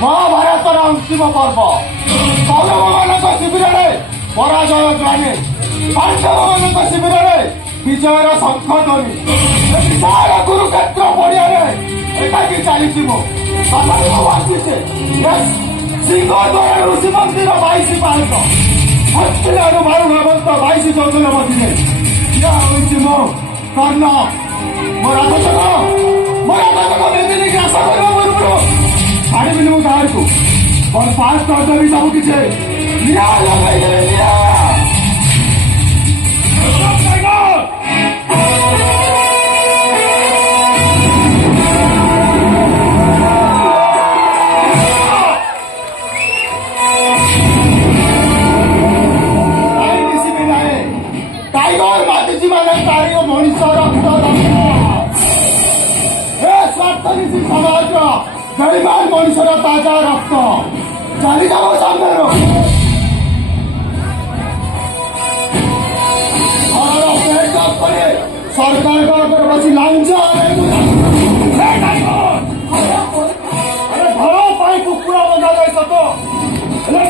महाभारतर अंतिम पर्व कौरव शिविर में पराजय जाने पांडव शिविर में विजयर शंख ध्वनि विशाल कुरुक्षेत्र पड़िया एकाकी चली सिंहद्वार ऋषि मंदिर 22 पांच हस्तिनारू मारू हेमंत 22 चौदह मध्य मो कर्ण मो राजचक मेदिनी ग्रास करने पूर्व छाड़बी मु गाँव को पास करदेवी सब किसी टाइगर मातिजी माने तारी मनुष्य स्वार्थ नीति समाज बेईमान मनुष्यर ताजा रक्त चली जाओ सामने सरकार बची लांजा घर पाई कुकुरा बंधा जाए तो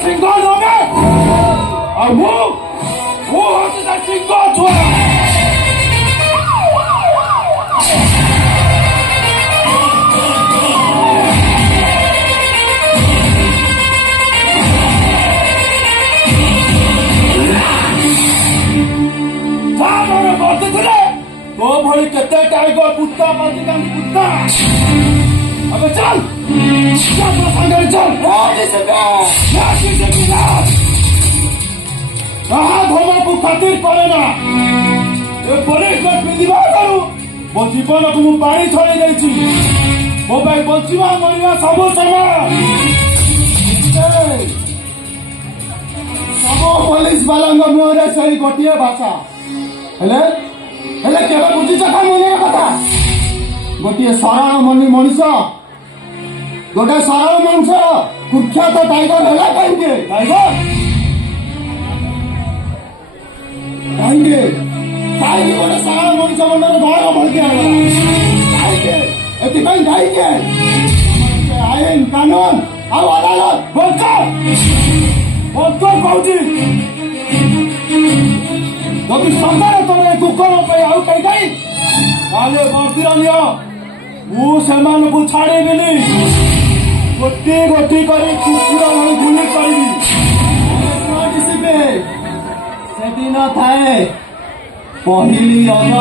सिंह नमे और मुझे सिंह छुआ तो भली केते टाइगर कुत्ता पाती कुत्ता अबे चल चल धर्म को खातिर करे ना ये पुलिस पिंधा करू मो जीवन को मु पानी छड़ी देछि मो भाई बचिवा मरिवा सब समान सब पुलिस वाला मुहरे से गोटे भाषा हेले केवे बुझीच मन कथा गोटे सरल मनी मनीष गोटे सरल मनुष्य कुख्यात टाइगर है कहीं गोटे सरल मनुष्य मन भय भड़किया आईन कानून ଆଉ ଅଦାଲତ କହୁଛି ଯଦି ସରକାର ତମେ କୁକୁର ପାଇଁ ଆଉ କହି ତାହେଲେ ବର୍ଦ୍ଧିର ନିଅ ମୁଁ ସେମାନଙ୍କୁ ଛାଡ଼ିବିନି ଗୋଟି ଗୋଟି କରି କୁକୁର ଭଳି ଗୁଳି କରିବି ସେଦିନ ଥାଏ ପହିଲି ରଜ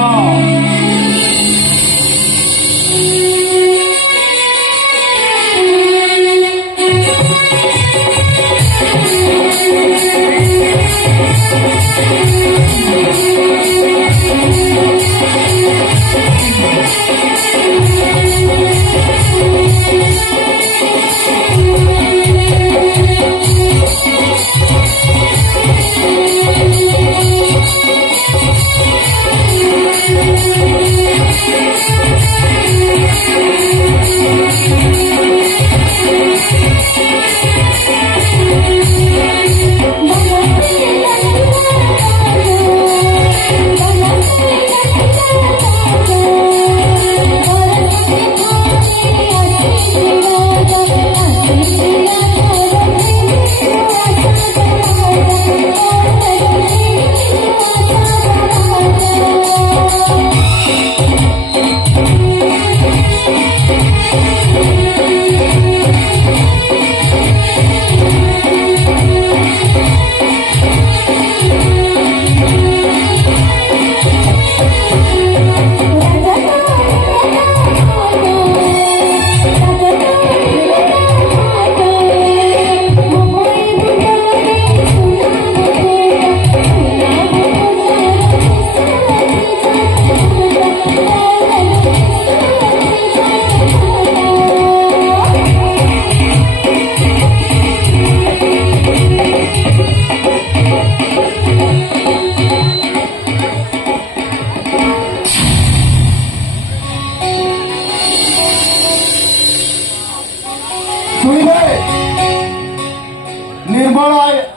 निर्मल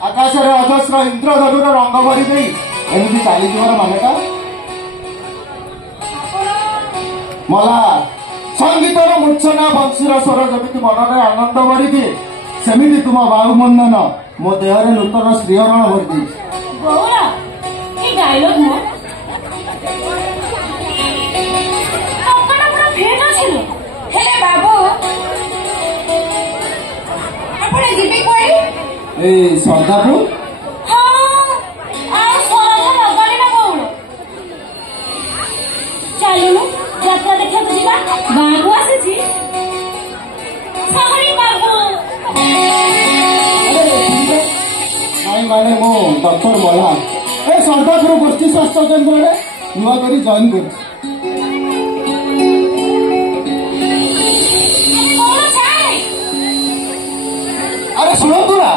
आकाश अजस्र इंद्रधनुर रंग भरी दे एमती चलीजर मानेटा मला संगीतर मूर्छना बंशीर स्वर जमी मनरे आनंद भरी सेमिति तुम बाहुबंधन मो देहरे नूतन श्रीहरण भरी गौरा ये डायलॉग मो अपना पूरा फेल छिलो हेले बाबू अपने जीवे कोई ए सदापुर हां आ सोना लगले ना गौड़ चलो यात्रा देखा तो जीवा बाबू आसे जी सागरी बाबू माने मो डॉक्टर मल्हार ए सदापुर गोष्ठी स्वास्थ्य केन्द्र नुआ करी जॉइन कर अरे सुनो ना